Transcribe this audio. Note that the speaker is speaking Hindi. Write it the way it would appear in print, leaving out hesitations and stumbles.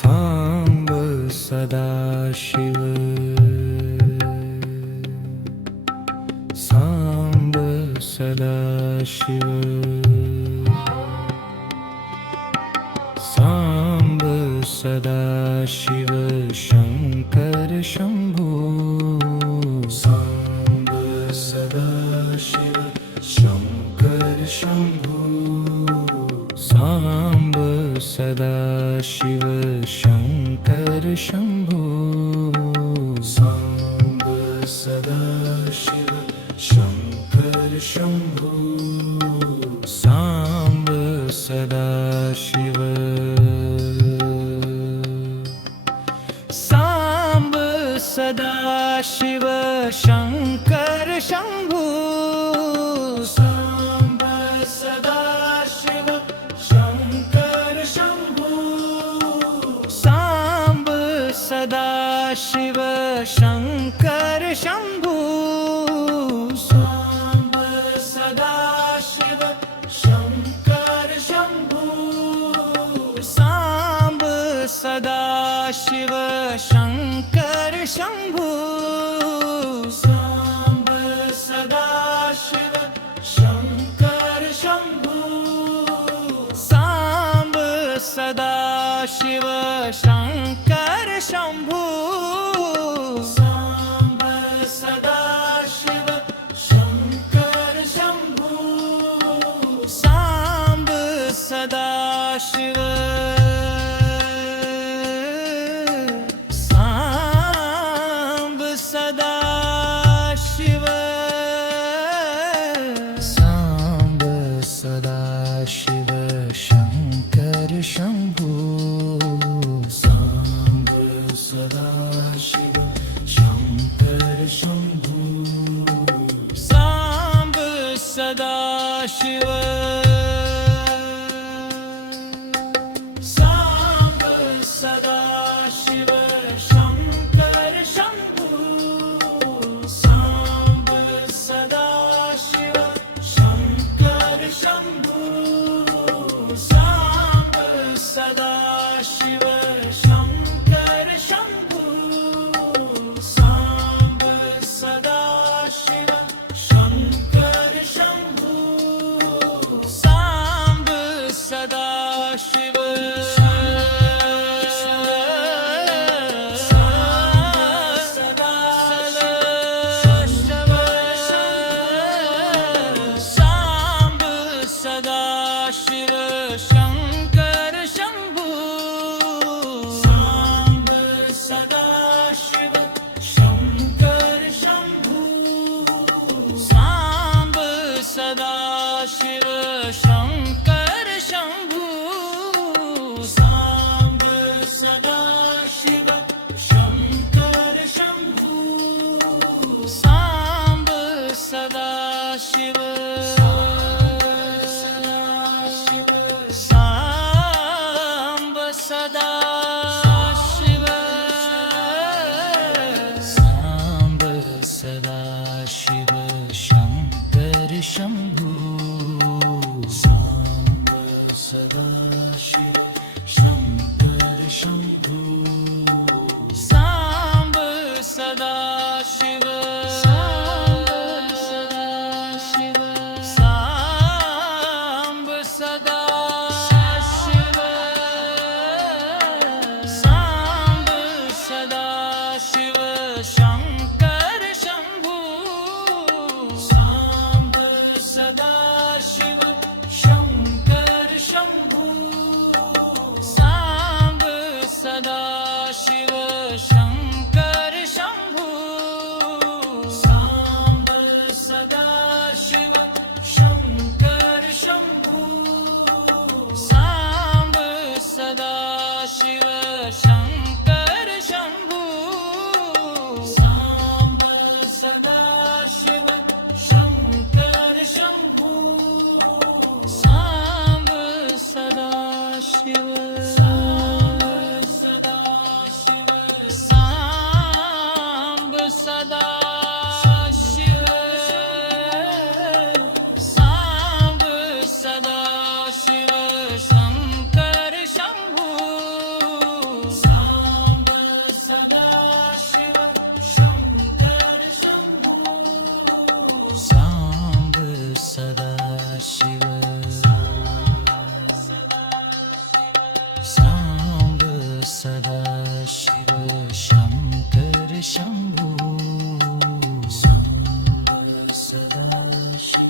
सांब सदाशिव सांब सदाशिव सांब सदाशिव शंकर शंभो सांब सदाशिव शंकर शंभो सांब सदाशिव शंकर शंभो सांब सदाशिव शंकर शंभो सांब सदाशिव सांब सदाशिव शंकर शंभो सांब सदाशिव शंकर शंभो सांब सदाशिव शंकर शंभो सांब सदाशिव शंकर शंभो सांब सदाशिव शंकर शंभो सांब सदाशिव शंकर शंभो सांब सदाशिव शंकर शंभो सांब सदाशिव शंकर शंभो सांब सदाशिव सांब सदाशिव सांब सदाशिव शंकर शंभो सांब सदाशिव शंकर शंभो सांब सदाशिव सांब सदाशिव शंकर शंभो सांब सदाशिव शंकर शंभो सांब सदाशिव शंकर शंभो सांब सदाशिव शंकर शंभो सांब सदाशिव सांब सदाशिव शंकर शंभो सांब सदाशिव शंकर शंभो सांब सदाशिव शंकर शंभो सांब सदाशिव शंकर शंभो सांब सदाशिव सांब सदाशिव सांब सदाशिव शंकर शंभो सांब सदाशिव शंकर शंभो सांब सदाशिव सांब सदाशिव सांब सदाशिव शंकर शंभो सांब सदाशिव शिव